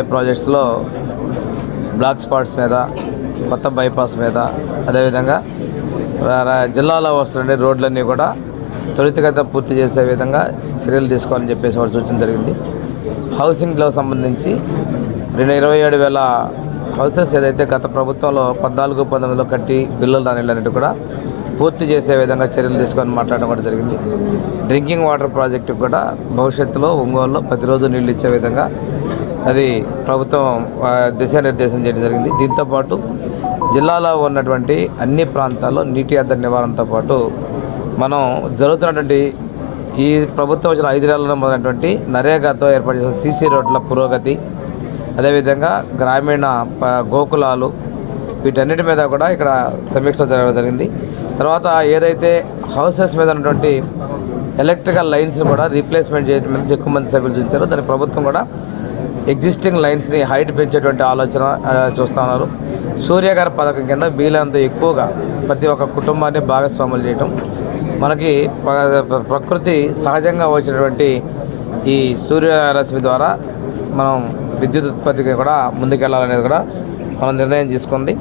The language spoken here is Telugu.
హైవే ప్రాజెక్ట్స్లో బ్లాక్ స్పాట్స్ మీద కొత్త బైపాస్ మీద అదేవిధంగా జిల్లాలో వస్తున్న రోడ్లన్నీ కూడా త్వరితగత పూర్తి చేసే విధంగా చర్యలు తీసుకోవాలని చెప్పేసి వారు సూచన జరిగింది. హౌసింగ్లో సంబంధించి రెండు ఇరవై ఏడు వేల హౌసెస్ ఏదైతే గత ప్రభుత్వంలో పద్నాలుగు పంతొమ్మిదిలో కట్టి బిల్లులు రానిలన్నిటి కూడా పూర్తి చేసే విధంగా చర్యలు తీసుకొని మాట్లాడడం కూడా జరిగింది. డ్రింకింగ్ వాటర్ ప్రాజెక్టు కూడా భవిష్యత్తులో ఒంగోలులో ప్రతిరోజు నీళ్ళు ఇచ్చే విధంగా అది ప్రభుత్వం దిశానిర్దేశం చేయడం జరిగింది. దీంతోపాటు జిల్లాలో ఉన్నటువంటి అన్ని ప్రాంతాల్లో నీటి అద్దడి నివారణతో పాటు మనం జరుగుతున్నటువంటి ఈ ప్రభుత్వం వచ్చిన ఐదు నెలల్లో మొదలైనటువంటి నరేగాతో ఏర్పాటు చేసిన సీసీ రోడ్ల పురోగతి అదేవిధంగా గ్రామీణ గోకులాలు వీటన్నిటి మీద కూడా ఇక్కడ సమీక్ష జరగడం జరిగింది. తర్వాత ఏదైతే హౌసెస్ మీద ఉన్నటువంటి ఎలక్ట్రికల్ లైన్స్ కూడా రీప్లేస్మెంట్ చేయడం మీద ఎక్కువ మంది సభ్యులు చూపించారు. దాని ప్రభుత్వం కూడా ఎగ్జిస్టింగ్ లైన్స్ని హైట్ పెంచేటువంటి ఆలోచన చూస్తూ చూస్తా ఉన్నారు. సూర్యగారి పథకం కింద వీలంత ఎక్కువగా ప్రతి ఒక్క కుటుంబాన్ని భాగస్వాములు చేయటం. మనకి ప్ర- ప్రకృతి సహజంగా వచ్చినటువంటి ఈ సూర్యరశ్మి ద్వారా మనం విద్యుత్ ఉత్పత్తికి కూడా ముందుకెళ్ళాలనేది కూడా మనం నిర్ణయం తీసుకుంది.